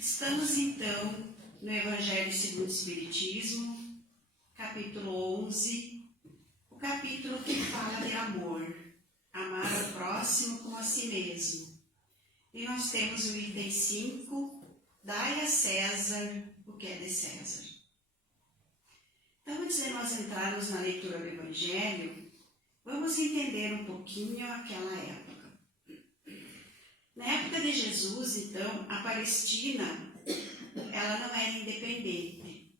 Estamos então no Evangelho segundo o Espiritismo, capítulo 11, o capítulo que fala de amor, amar o próximo como a si mesmo. E nós temos o item 5, dai a César o que é de César. Então, antes de nós entrarmos na leitura do Evangelho, vamos entender um pouquinho aquela época. Na época de Jesus, então, a Palestina, ela não era independente.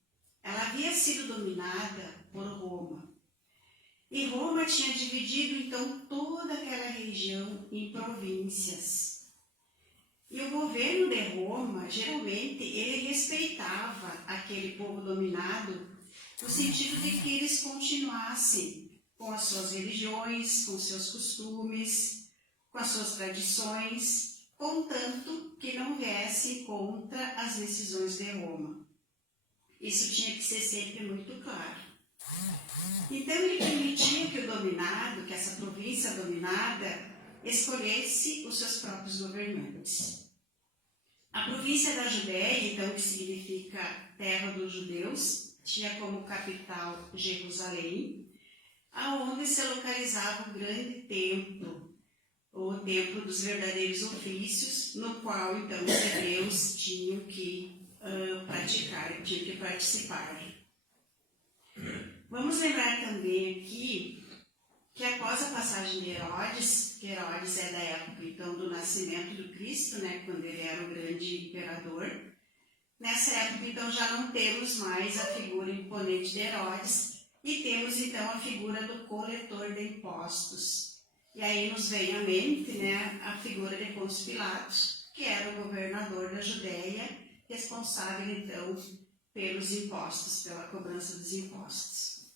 Ela havia sido dominada por Roma. E Roma tinha dividido, então, toda aquela região em províncias. E o governo de Roma, geralmente, ele respeitava aquele povo dominado no sentido de que eles continuassem com as suas religiões, com seus costumes, com as suas tradições, contanto que não viesse contra as decisões de Roma. Isso tinha que ser sempre muito claro. Então ele permitia que o dominado, que essa província dominada, escolhesse os seus próprios governantes. A província da Judéia, então, que significa terra dos judeus, tinha como capital Jerusalém, aonde se localizava o grande templo, o templo dos verdadeiros ofícios, no qual, então, os hebreus tinham que praticar, tinham que participar. Vamos lembrar também aqui que após a passagem de Herodes, que Herodes é da época, então, do nascimento do Cristo, né, quando ele era o grande imperador, nessa época, então, já não temos mais a figura imponente de Herodes e temos, então, a figura do coletor de impostos. E aí nos vem à mente, né, a figura de Pôncio Pilatos, que era o governador da Judéia, responsável, então, pelos impostos, pela cobrança dos impostos.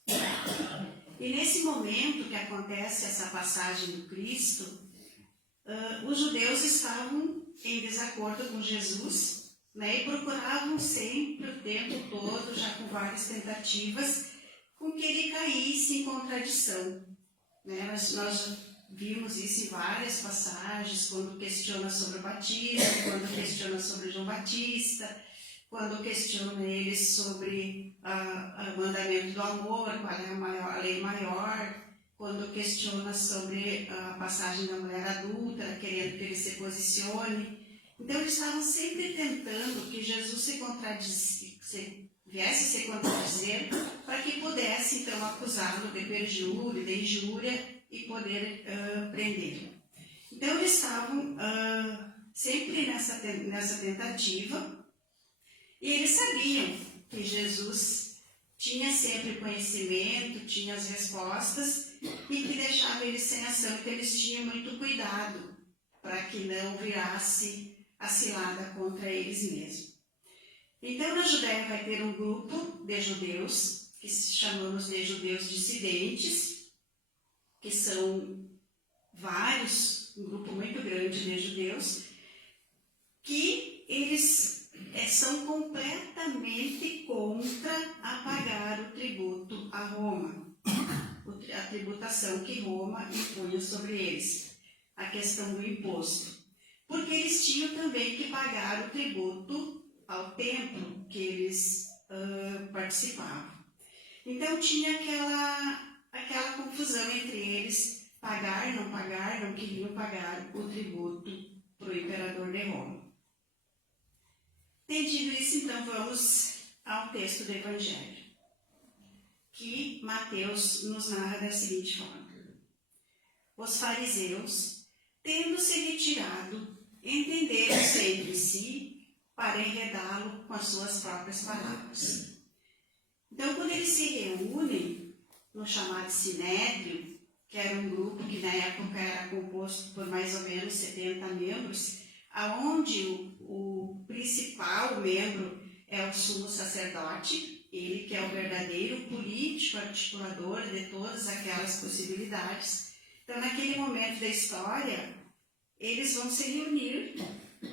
E nesse momento que acontece essa passagem do Cristo, os judeus estavam em desacordo com Jesus, né, e procuravam sempre, o tempo todo, já com várias tentativas, com que ele caísse em contradição. Né? Nós vimos isso em várias passagens, quando questiona sobre o batismo, quando questiona sobre João Batista, quando questiona ele sobre o mandamento do amor, qual é a lei maior, quando questiona sobre a passagem da mulher adúltera, querendo que ele se posicione. Então, eles estavam sempre tentando que Jesus viesse se contradizer para que pudesse, então, acusá-lo de perjúrio, de injúria e poder prendê-lo. Então, eles estavam sempre nessa tentativa e eles sabiam que Jesus tinha sempre conhecimento, tinha as respostas e que deixava eles sem ação, que eles tinham muito cuidado para que não virasse a cilada contra eles mesmos. Então, na Judéia vai ter um grupo de judeus, que chamamos de judeus dissidentes, que são vários, um grupo muito grande de judeus, que eles são completamente contra a pagar o tributo a Roma, a tributação que Roma impunha sobre eles, a questão do imposto. Porque eles tinham também que pagar o tributo ao templo que eles participavam. Então tinha aquela confusão entre eles, pagar, não queriam pagar o tributo para o imperador de Roma. Entendido isso, então vamos ao texto do Evangelho, que Mateus nos narra da seguinte forma. Os fariseus, tendo se retirado, entenderam-se entre si para enredá-lo com as suas próprias palavras. Então, quando eles se reúnem no chamado Sinédrio, que era um grupo que na época era composto por mais ou menos 70 membros, aonde o principal membro é o sumo sacerdote, ele que é o verdadeiro político articulador de todas aquelas possibilidades. Então, naquele momento da história, eles vão se reunir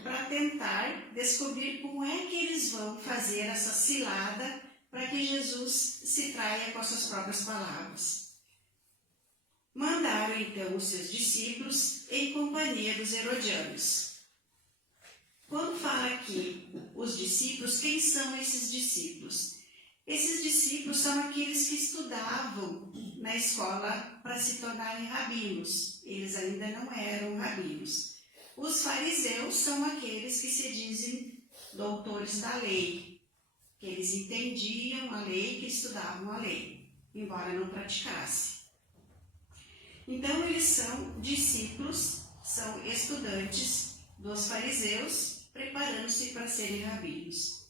para tentar descobrir como é que eles vão fazer essa cilada para que Jesus se traia com as suas próprias palavras. Mandaram então os seus discípulos em companhia dos herodianos. Quando fala aqui os discípulos, quem são esses discípulos? Esses discípulos são aqueles que estudavam na escola para se tornarem rabinos. Eles ainda não eram rabinos. Os fariseus são aqueles que se dizem doutores da lei, que eles entendiam a lei, que estudavam a lei, embora não praticassem. Então, eles são discípulos, são estudantes dos fariseus, preparando-se para serem rabinos.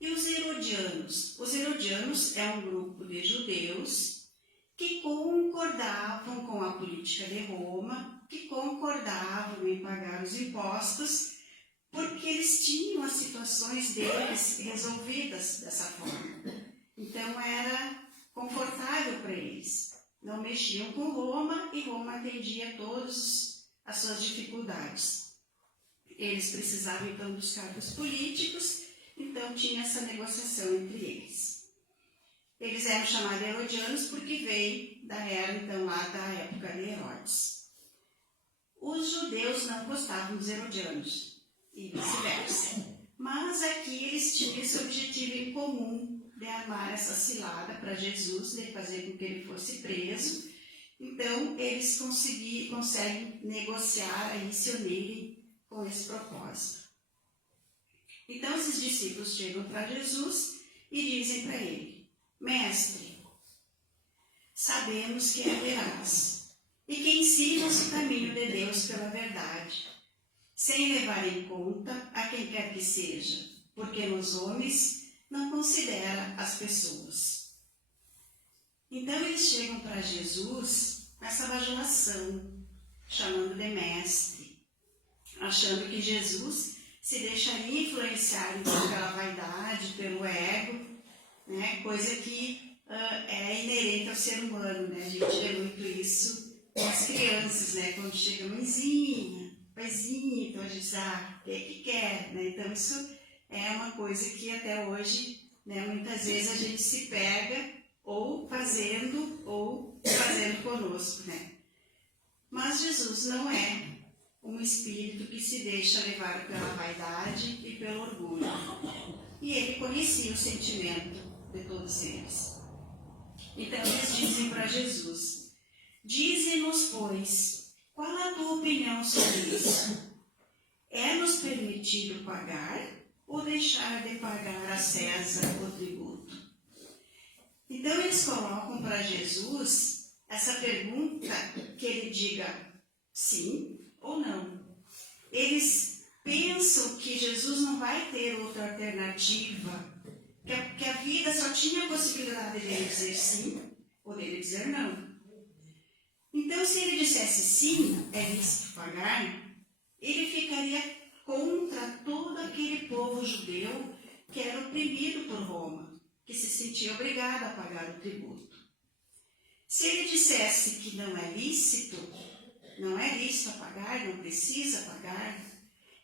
E os herodianos? Os herodianos é um grupo de judeus que concordavam com a política de Roma, que concordavam em pagar os impostos, porque eles tinham as situações deles resolvidas dessa forma. Então, era confortável para eles. Não mexiam com Roma e Roma atendia todas as suas dificuldades. Eles precisavam, então, dos cargos políticos, então tinha essa negociação entre eles. Eles eram chamados herodianos porque veio da era, então, lá da época de Herodes. Os judeus não gostavam dos herodianos e vice-versa. Mas aqui eles tinham esse objetivo em comum de armar essa cilada para Jesus, de fazer com que ele fosse preso. Então, eles conseguem negociar aí, se unirem com esse propósito. Então, esses discípulos chegam para Jesus e dizem para ele: Mestre, sabemos que é veraz e que ensinas o caminho de Deus pela verdade, sem levar em conta a quem quer que seja, porque nos homens não considera as pessoas. Então eles chegam para Jesus com essa bajulação, chamando de mestre, achando que Jesus se deixaria influenciar então, pela vaidade, pelo ego, né? Coisa que é inerente ao ser humano, né? A gente vê muito isso com as crianças, né? Quando chega mãezinha, paizinho, então a gente diz, o que quer, né? Então isso é uma coisa que até hoje, né, muitas vezes a gente se pega ou fazendo conosco, né? Mas Jesus não é um espírito que se deixa levar pela vaidade e pelo orgulho. E ele conhecia o sentimento de todos eles. Então eles dizem para Jesus: dize-nos, pois, qual a tua opinião sobre isso? É-nos permitido pagar ou deixar de pagar a César o tributo? Então eles colocam para Jesus essa pergunta, que ele diga sim ou não. Eles pensam que Jesus não vai ter outra alternativa, que a vida só tinha a possibilidade dele dizer sim ou dele dizer não. Então, se ele dissesse sim, é lícito pagar, ele ficaria contra todo aquele povo judeu que era oprimido por Roma, que se sentia obrigado a pagar o tributo. Se ele dissesse que não é lícito pagar, não precisa pagar,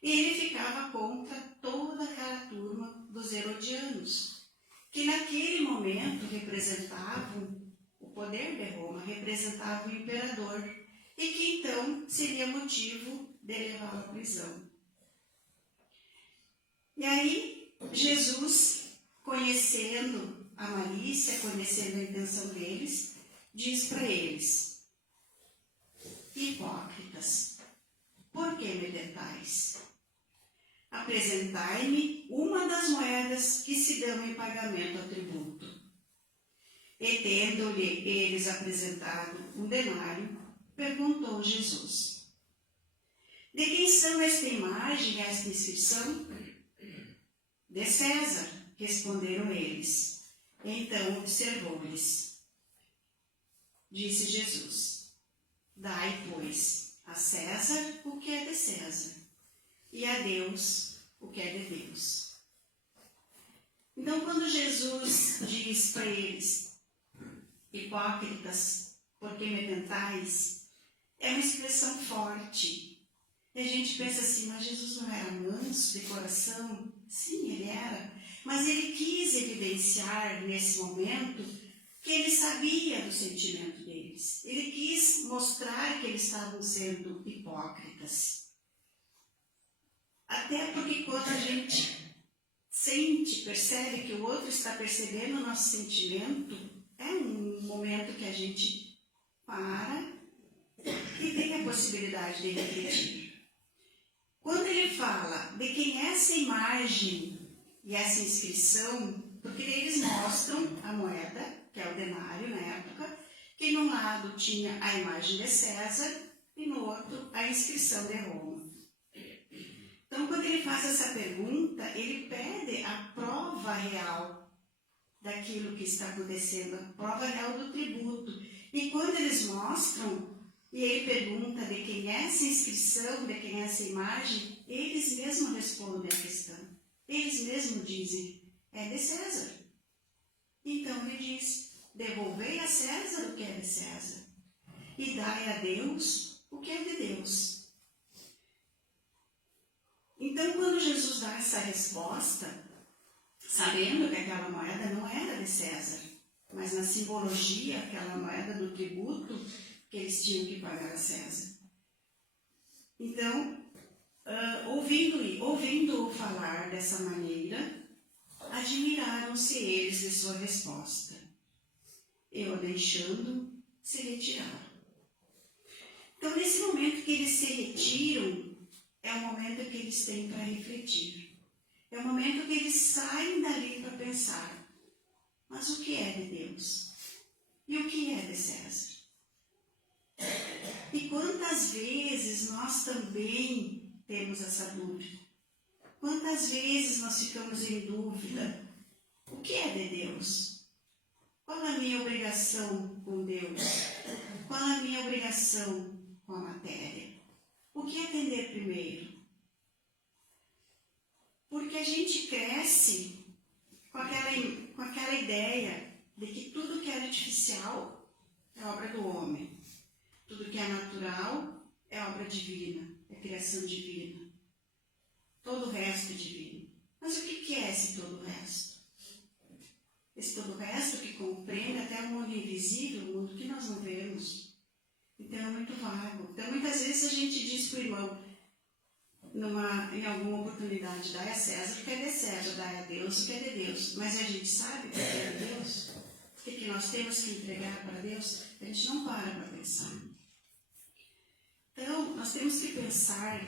ele ficava contra toda aquela turma dos herodianos, que naquele momento representavam o poder de Roma, representavam o imperador, e que então seria motivo de levá-lo à prisão. E aí, Jesus, conhecendo a malícia, conhecendo a intenção deles, diz para eles: hipócritas, por que me tentais? Apresentai-me uma das moedas que se dão em pagamento ao tributo. E tendo-lhe eles apresentado um denário, perguntou Jesus: de quem são esta imagem e esta inscrição? De César, responderam eles. Então observou-lhes. Disse Jesus: dai, pois, a César o que é de César, e a Deus o que é de Deus. Então, quando Jesus diz para eles: hipócritas, por que me tentais? É uma expressão forte. E a gente pensa assim, mas Jesus não era manso de coração? Sim, ele era. Mas ele quis evidenciar nesse momento que ele sabia do sentimento deles. Ele quis mostrar que eles estavam sendo hipócritas. Até porque quando a gente sente, percebe que o outro está percebendo o nosso sentimento, é um momento que a gente para e tem a possibilidade de refletir. Quando ele fala de quem é essa imagem e essa inscrição, porque eles mostram a moeda, que é o denário na época, que num lado tinha a imagem de César e no outro a inscrição de Roma. Então, quando ele faz essa pergunta, ele pede a prova real daquilo que está acontecendo, a prova real do tributo. E quando eles mostram, e ele pergunta de quem é essa inscrição, de quem é essa imagem, eles mesmos respondem a questão. Eles mesmos dizem, é de César. Então ele diz, devolvei a César o que é de César, e dai a Deus o que é de Deus. Então, quando Jesus dá essa resposta, sabendo que aquela moeda não era de César, mas na simbologia, aquela moeda do tributo que eles tinham que pagar a César. Então, ouvindo-o falar dessa maneira, admiraram-se eles de sua resposta. E o deixando, se retiraram. Então, nesse momento que eles se retiram, é o momento que eles têm para refletir. É o momento que eles saem dali para pensar, mas o que é de Deus? E o que é de César? E quantas vezes nós também temos essa dúvida? Quantas vezes nós ficamos em dúvida? O que é de Deus? Qual a minha obrigação com Deus? Qual a minha obrigação com a matéria? O que atender primeiro? Porque a gente cresce com aquela ideia de que tudo que é artificial é obra do homem. Tudo que é natural é obra divina, é criação divina. Todo o resto é divino. Mas o que é esse todo o resto? Esse todo o resto que compreende até o mundo invisível, o mundo que nós não vemos. Então é muito vago. Então muitas vezes a gente diz para o irmão, em alguma oportunidade, dai a César o que é de César, dai a Deus o que é de Deus. Mas a gente sabe o que é de Deus? O que nós temos que entregar para Deus? A gente não para pensar. Então, nós temos que pensar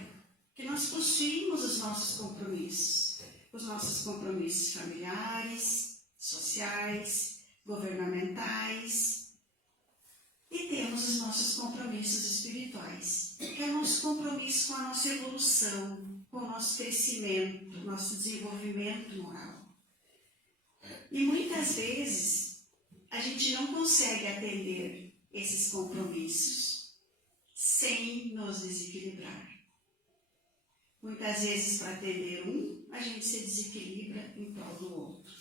que nós possuímos os nossos compromissos familiares, sociais, governamentais, e temos os nossos compromissos espirituais, que é o nosso compromisso com a nossa evolução, com o nosso crescimento, nosso desenvolvimento moral. E muitas vezes a gente não consegue atender esses compromissos sem nos desequilibrar. Muitas vezes, para atender um, a gente se desequilibra em prol do outro.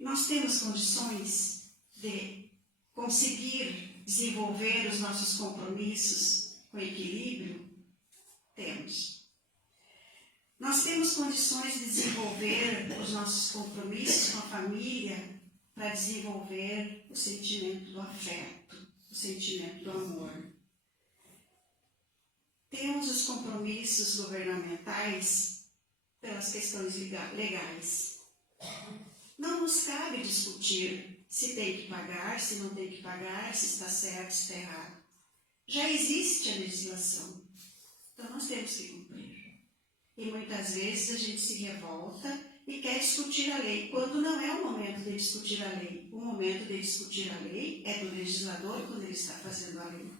Nós temos condições de conseguir desenvolver os nossos compromissos com equilíbrio? Temos. Nós temos condições de desenvolver os nossos compromissos com a família para desenvolver o sentimento do afeto, o sentimento do amor. Temos os compromissos governamentais pelas questões legais. Não nos cabe discutir se tem que pagar, se não tem que pagar, se está certo, se está errado. Já existe a legislação, então nós temos que cumprir. E muitas vezes a gente se revolta e quer discutir a lei, quando não é o momento de discutir a lei. O momento de discutir a lei é do legislador quando ele está fazendo a lei.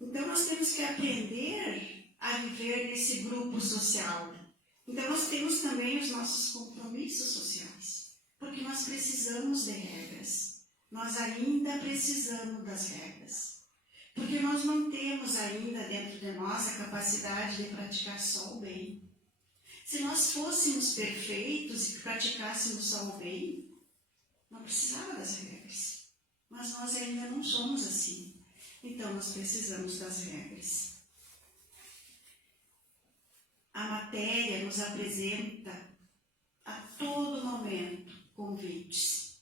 Então nós temos que aprender a viver nesse grupo social. Então nós temos também os nossos compromissos sociais, porque nós precisamos de regras. Nós ainda precisamos das regras, porque nós não temos ainda dentro de nós a capacidade de praticar só o bem. Se nós fôssemos perfeitos e praticássemos só o bem, não precisava das regras. Mas nós ainda não somos assim. Então nós precisamos das regras. A matéria nos apresenta a todo momento convites.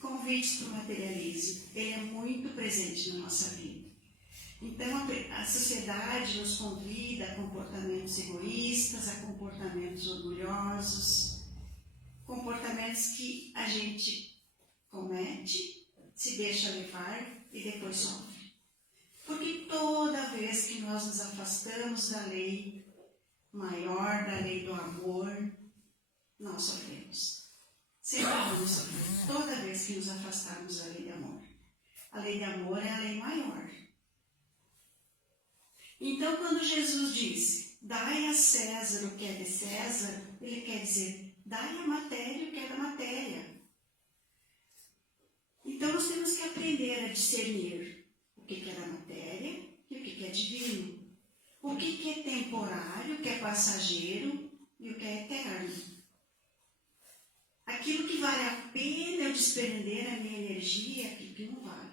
Convites para o materialismo. Ele é muito presente na nossa vida. Então, a sociedade nos convida a comportamentos egoístas, a comportamentos orgulhosos, comportamentos que a gente comete, se deixa levar e depois sofre. Porque toda vez que nós nos afastamos da lei maior, da lei do amor, nós sofremos. Sempre vamos sofrer, toda vez que nos afastarmos da lei de amor. A lei de amor é a lei maior. Então, quando Jesus diz, dai a César o que é de César, ele quer dizer, dai a matéria o que é da matéria. Então, nós temos que aprender a discernir o que é da matéria e o que é divino. O que é temporário, o que é passageiro e o que é eterno. Aquilo que vale a pena eu desprender a minha energia, aquilo que não vale.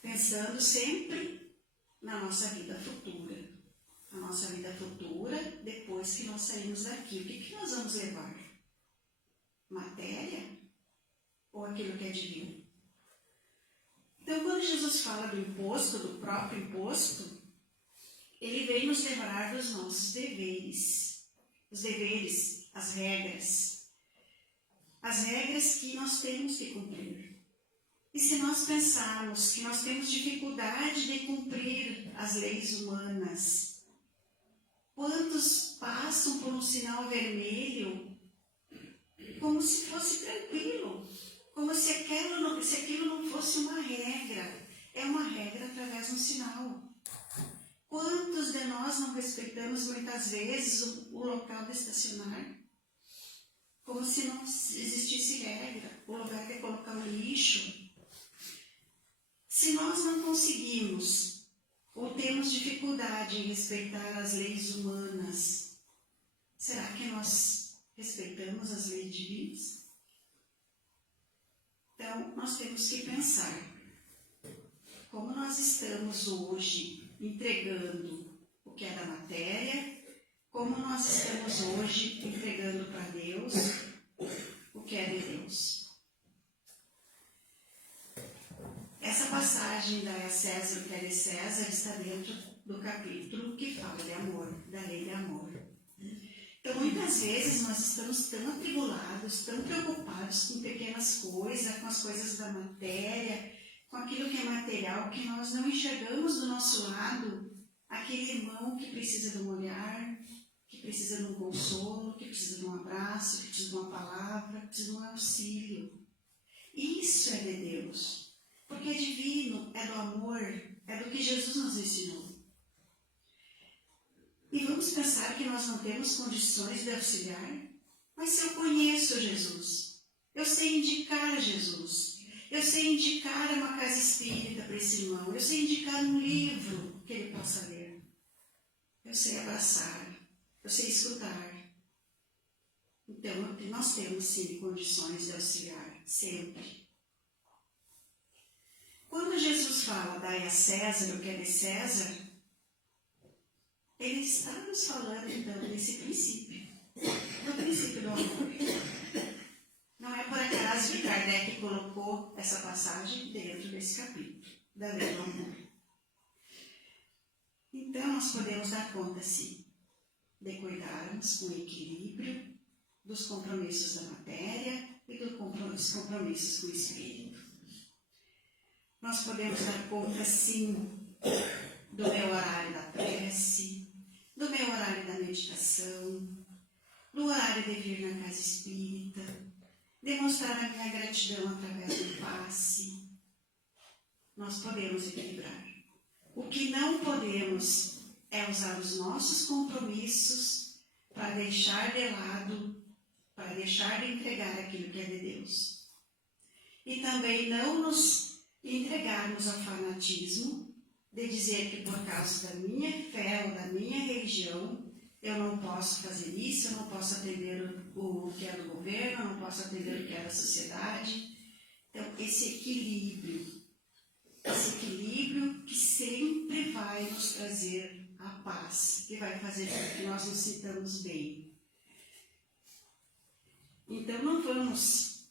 Pensando sempre na nossa vida futura. A nossa vida futura, depois que nós saímos daqui. O que nós vamos levar? Matéria ou aquilo que é divino? Então, quando Jesus fala do imposto, do próprio imposto, ele vem nos lembrar dos nossos deveres. Os deveres, as regras. As regras que nós temos que cumprir. E se nós pensarmos que nós temos dificuldade de cumprir as leis humanas, quantos passam por um sinal vermelho como se fosse tranquilo, como se aquilo não fosse uma regra, é uma regra através de um sinal. Quantos de nós não respeitamos muitas vezes o local de estacionar? Como se não existisse regra, o lugar de colocar o lixo. Se nós não conseguimos ou temos dificuldade em respeitar as leis humanas, será que nós respeitamos as leis divinas? Então, nós temos que pensar como nós estamos hoje entregando o que é da matéria, como nós estamos hoje entregando para Deus o que é de Deus. Essa passagem da César, o que é de César, está dentro do capítulo que fala de amor, da lei de amor. Então, muitas vezes nós estamos tão atribulados, tão preocupados com pequenas coisas, com as coisas da matéria, com aquilo que é material, que nós não enxergamos do nosso lado aquele irmão que precisa de um olhar, que precisa de um consolo, que precisa de um abraço, que precisa de uma palavra, que precisa de um auxílio. Isso é de Deus. Porque é divino, é do amor, é do que Jesus nos ensinou. E vamos pensar que nós não temos condições de auxiliar? Mas se eu conheço Jesus, eu sei indicar Jesus, eu sei indicar uma casa espírita para esse irmão, eu sei indicar um livro que ele possa ler, eu sei abraçar, eu sei escutar. Então, nós temos sim condições de auxiliar, sempre. Quando Jesus fala, dai a César o que é de César, ele está nos falando então desse princípio, do princípio do amor. Não é por acaso que Kardec colocou essa passagem dentro desse capítulo, da lei do amor. Então nós podemos dar conta, sim, de cuidarmos com equilíbrio dos compromissos da matéria e dos compromissos com o espírito. Nós podemos dar conta, sim, do meu horário da prece, do meu horário da meditação, do horário de vir na casa espírita, demonstrar a minha gratidão através do passe. Nós podemos equilibrar. O que não podemos é usar os nossos compromissos para deixar de lado, para deixar de entregar aquilo que é de Deus. E também não nos entregarmos ao fanatismo de dizer que por causa da minha fé ou da minha religião eu não posso fazer isso, eu não posso atender o que é do governo, eu não posso atender o que é da sociedade. Então, esse equilíbrio que sempre vai nos trazer a paz, que vai fazer com que nós nos sintamos bem. Então, não vamos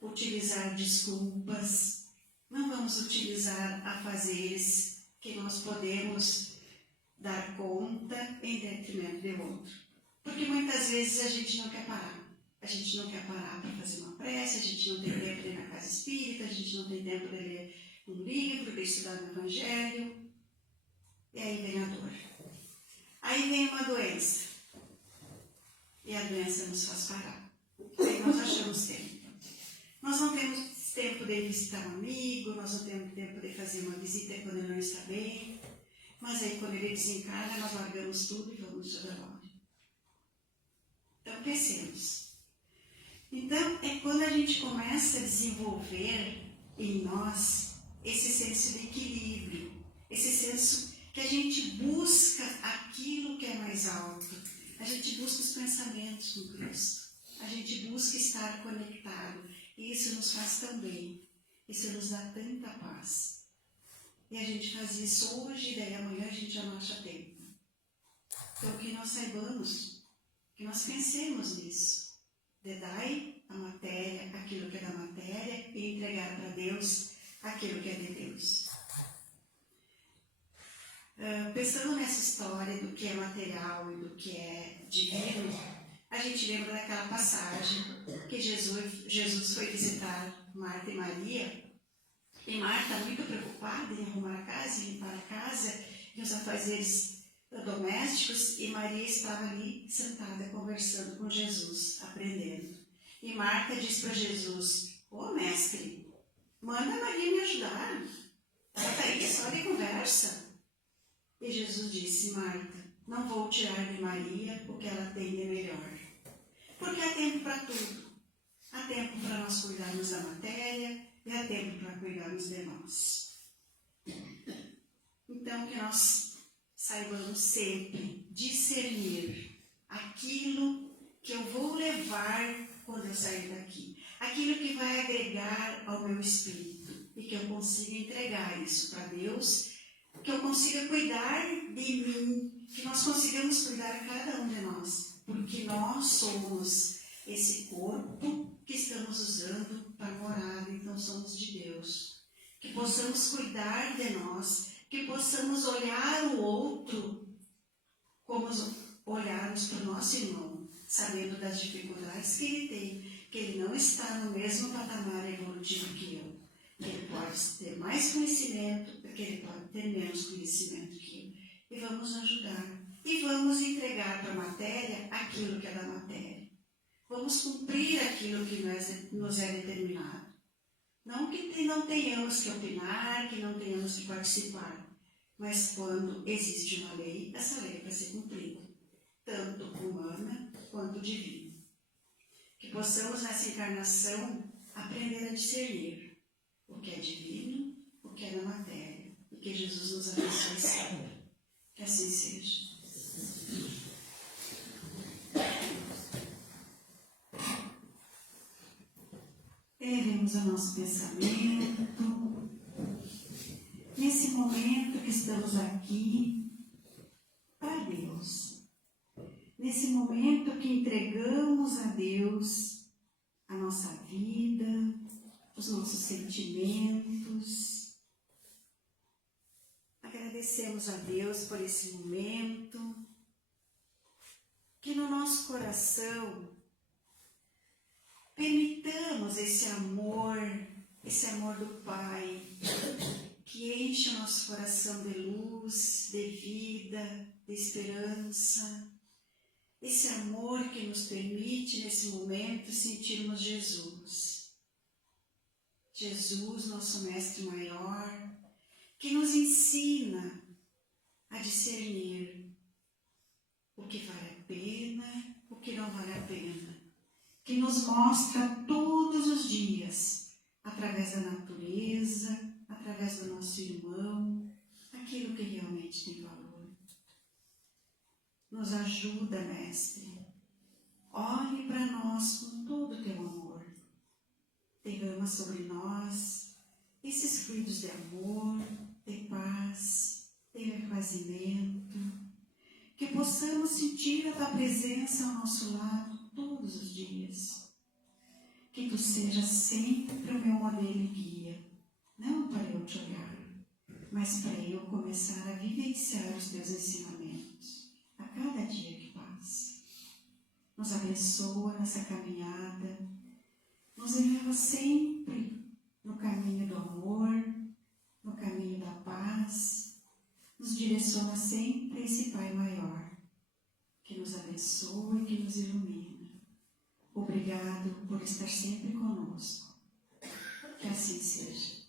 utilizar desculpas, Não vamos utilizar afazeres que nós podemos dar conta em detrimento de outro. Porque muitas vezes a gente não quer parar. A gente não quer parar para fazer uma prece, a gente não tem tempo de ir na casa espírita, a gente não tem tempo de ler um livro, de estudar o Evangelho. E aí vem a dor. Aí vem uma doença. E a doença nos faz parar. Aí nós achamos tempo. Nós não temos tempo de visitar um amigo, nós não temos tempo de fazer uma visita quando ele não está bem. Mas aí quando ele desencarna, nós largamos tudo e vamos de velório. Então pensemos. Então é quando a gente começa a desenvolver em nós esse senso de equilíbrio, esse senso que a gente busca aquilo que é mais alto, a gente busca os pensamentos com Cristo, a gente busca estar conectado, e isso nos faz tão bem, isso nos dá tanta paz. E a gente faz isso hoje, e daí amanhã a gente já não acha tempo. Então que nós saibamos, que nós pensemos nisso. Dedai a matéria, aquilo que é da matéria, e entregar para Deus aquilo que é de Deus. Pensando nessa história do que é material e do que é divino, a gente lembra daquela passagem que Jesus foi visitar Marta e Maria, e Marta, muito preocupada em arrumar a casa, em limpar a casa, e os afazeres domésticos, e Maria estava ali sentada conversando com Jesus, aprendendo. E Marta disse para Jesus: ô mestre, manda Maria me ajudar, ela está aí só de conversa. E Jesus disse: Marta, não vou tirar de Maria o que ela tem de melhor, porque há tempo para tudo. Há tempo para nós cuidarmos da matéria e há tempo para cuidarmos de nós. Então que nós saibamos sempre discernir aquilo que eu vou levar quando eu sair daqui, aquilo que vai agregar ao meu espírito, e que eu consiga entregar isso para Deus, que eu consiga cuidar de mim, que nós consigamos cuidar cada um de nós, porque nós somos esse corpo que estamos usando para morada, então somos de Deus. Que possamos cuidar de nós, que possamos olhar o outro como olharmos para o nosso irmão, sabendo das dificuldades que ele tem, que ele não está no mesmo patamar evolutivo que eu, que ele pode ter mais conhecimento, que ele pode ter menos conhecimento que eu. E vamos ajudar. E vamos entregar para a matéria aquilo que é da matéria. Vamos cumprir aquilo que nos é determinado. Não que não tenhamos que opinar, que não tenhamos que participar, mas quando existe uma lei, essa lei é para ser cumprida, tanto humana quanto divina. Que possamos nessa encarnação aprender a discernir o que é divino, o que é da matéria, e que Jesus nos abençoe sempre. Que assim seja. Elevemos o nosso pensamento. Nesse momento que estamos aqui, para Deus. Nesse momento que entregamos a Deus a nossa vida, os nossos sentimentos. Agradecemos a Deus por esse momento. Que no nosso coração permitamos esse amor do Pai, que enche o nosso coração de luz, de vida, de esperança. Esse amor que nos permite, nesse momento, sentirmos Jesus. Jesus, nosso Mestre Maior, que nos ensina a discernir o que vale a pena, o que não vale a pena. Que nos mostra todos os dias, através da natureza, através do nosso irmão, aquilo que realmente tem valor. Nos ajuda, Mestre. Olhe para nós com todo o teu amor. Derrama sobre nós esses fluidos de amor, de paz, de refazimento. Que possamos sentir a tua presença ao nosso lado todos os dias. Que tu sejas sempre o meu modelo e guia não para eu te olhar, mas para eu começar a vivenciar os teus ensinamentos a cada dia que passa. Nos abençoa nessa caminhada, nos leva sempre no caminho do amor, no caminho da paz, nos direciona sempre a esse Pai maior, que nos abençoa e que nos ilumina. Obrigado por estar sempre conosco. Que assim seja.